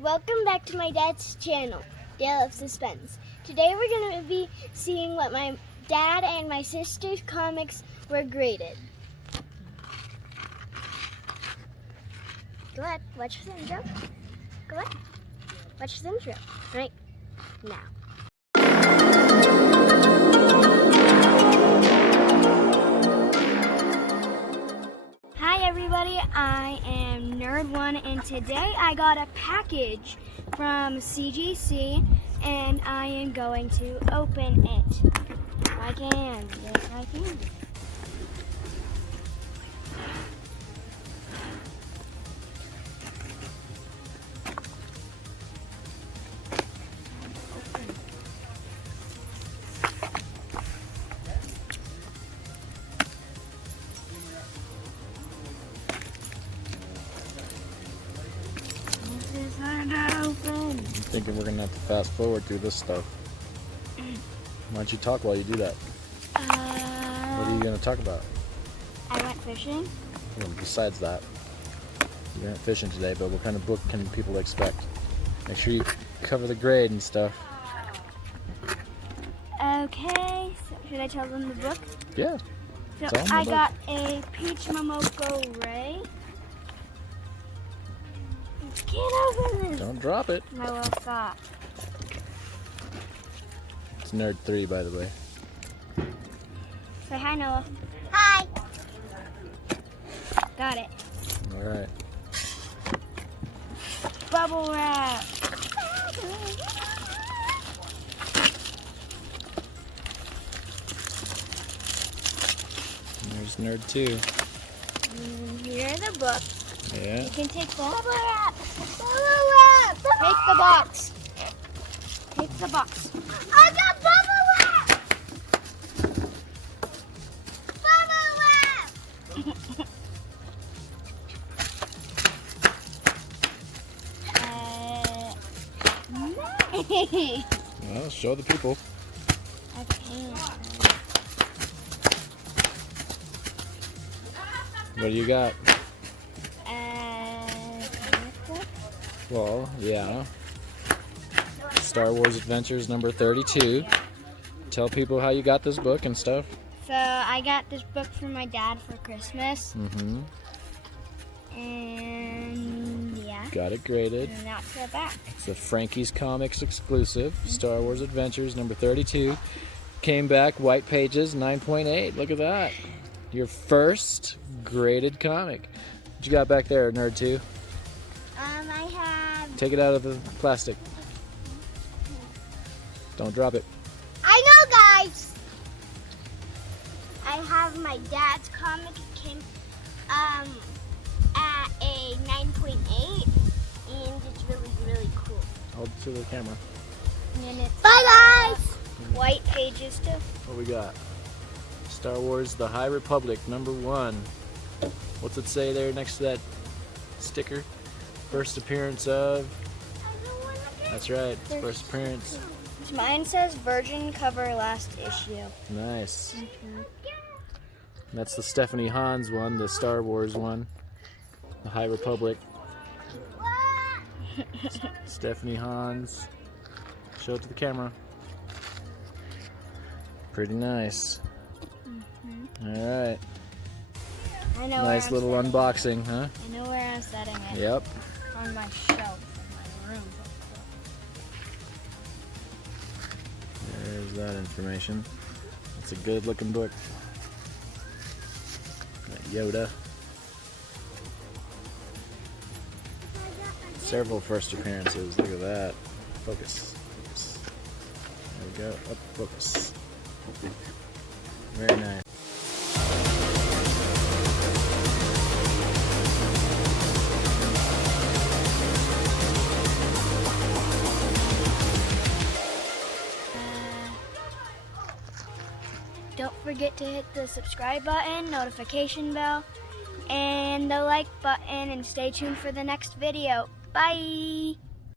Welcome back to my dad's channel, Dale of Suspense. Today we're going to be seeing what my dad and my sister's comics were graded. Go ahead, watch the intro. Go ahead, watch the intro right now. Hi everybody, I am Nerd1 and today I got a package from CGC and I am going to open it. I can, yes I can. I'm thinking we're gonna have to fast forward through this stuff. Why don't you talk while you do that? What are you gonna talk about? I went fishing. Well, besides that, you went fishing today, but what kind of book can people expect? Make sure you cover the grade and stuff. Okay, so should I tell them the book? Yeah. So I got a Peach Momoko Ray. Can't open this. Don't drop it. I will stop. It's Nerd 3, by the way. Say hi, Noah. Hi. Got it. All right. Bubble wrap. And there's Nerd 2. And here are the books. Yeah. You can take the bubble wrap. Bubble wrap. Take the box. Take the box. I got bubble wrap. Bubble wrap. Nice. Well, show the people. Okay. What do you got? Well, yeah. Star Wars Adventures number 32. Tell people how you got this book and stuff. So I got this book from my dad for Christmas. Mm-hmm. And yeah. Got it graded. And that's the back. It's a Frankie's Comics exclusive. Star Wars Adventures number 32. Came back, white pages, 9.8. Look at that. Your first graded comic. What you got back there, Nerd 2? I have... Take it out of the plastic. Don't drop it. I know, guys! I have my dad's comic. It came at a 9.8, and it's really, really cool. Hold it to the camera. And then it's bye, guys! White pages, too. What we got? Star Wars The High Republic number 1. What's it say there next to that sticker? First appearance of... That's right, it's first appearance. Mine says Virgin cover last issue. Nice. That's the Stephanie Hans one, the Star Wars one. The High Republic. Stephanie Hans. Show it to the camera. Pretty nice. Alright. I know Nice little unboxing, huh? I know where I'm setting it. Yep. On my shelf in my room. There's that information. It's a good looking book. Got Yoda. Several first appearances. Look at that. Focus. Focus. There we go. Up, focus. Very nice. Don't forget to hit the subscribe button, notification bell, and the like button, and stay tuned for the next video. Bye!